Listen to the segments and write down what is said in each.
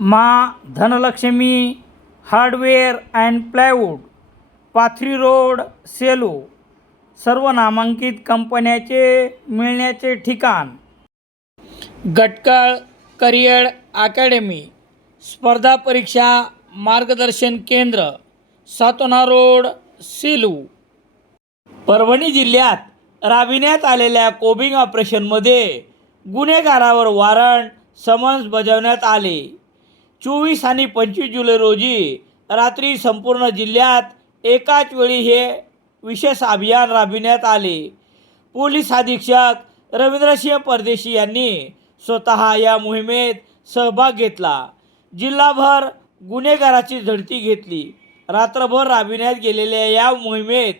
Maa Dhanlakshmi hardware and plywood Pathri road Selu सर्व नामांकित कंपन्याचे मिळण्याचे ठिकाण. गटकळ करिअर अकॅडमी स्पर्धा परीक्षा मार्गदर्शन केंद्र सातोना रोड सेलू. परभणी जिल्ह्यात राबविण्यात आलेल्या कोबिंग ऑपरेशनमध्ये गुन्हेगारावर वारंट समन्स बजावण्यात आले. चोवीस आणि पंचवीस जुलै रोजी रात्री संपूर्ण जिल्ह्यात एकाच वेळी हे विशेष अभियान राबविण्यात आले. पोलीस अधीक्षक रवींद्रसिंह परदेशी यांनी स्वतः या मोहिमेत सहभाग घेतला. जिल्हाभर गुन्हेगाराची झडती घेतली. रात्रभर राबविण्यात गेलेल्या या मोहिमेत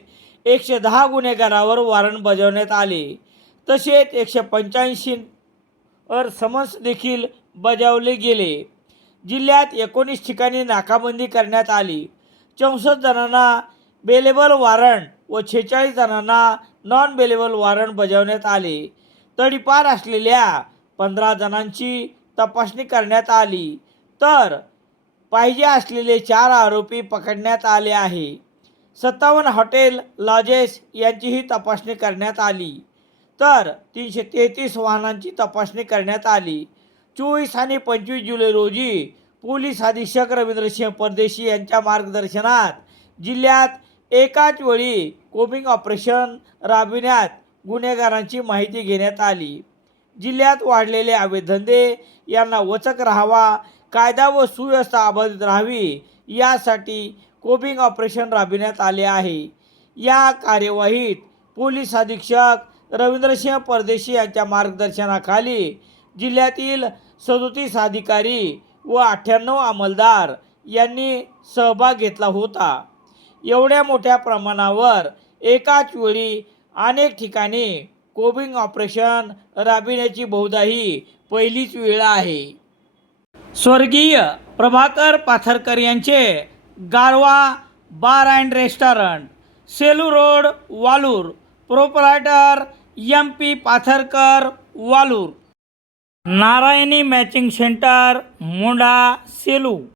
एकशे दहा गुन्हेगारावर वॉरंट बजावण्यात आले. तसेच एकशे पंच्याऐंशी समन्स देखील बजावले गेले. जिल्ह्यात एकोणीस ठिकाणी नाकाबंदी करण्यात आली. चौसष्ट जणांना बेलेबल वॉरंट व छेचाळीस जणांना नॉन बेलेबल वॉरंट बजावण्यात आले. तडीपार असलेल्या पंधरा जणांची तपासणी करण्यात आली. तर पाहिजे असलेले चार आरोपी पकडण्यात आले आहे. सत्तावन्न हॉटेल लॉजेस यांचीही तपासणी करण्यात आली. तर तीनशे तेहतीस वाहनांची तपासणी करण्यात आली. चोवीस आणि पंचवीस जुलै रोजी पोलीस अधीक्षक रवींद्रसिंह परदेशी यांच्या मार्गदर्शनात जिल्ह्यात एकाच वेळी कोबिंग ऑपरेशन राबविण्यात गुन्हेगारांची माहिती घेण्यात आली. जिल्ह्यात वाढलेले अवैध धंदे यांना वचक राहावा कायदा व सुव्यवस्था अबाधित राहावी यासाठी कोबिंग ऑपरेशन राबविण्यात आले आहे. या कार्यवाहीत पोलीस अधीक्षक रवींद्रसिंह परदेशी यांच्या मार्गदर्शनाखाली जिल्ह्यातील सदोतीस अधिकारी व अठ्ठ्याण्णव अंमलदार यांनी सहभाग घेतला होता. एवढ्या मोठ्या प्रमाणावर एकाच वेळी अनेक ठिकाणी कोबिंग ऑपरेशन राबविण्याची बहुधा ही पहिलीच वेळ आहे. स्वर्गीय प्रभाकर पाथरकर यांचे Garva bar and restaurant Selu road Walur proprietor M P Patharkar Walur. Narayani matching centre Moda Selu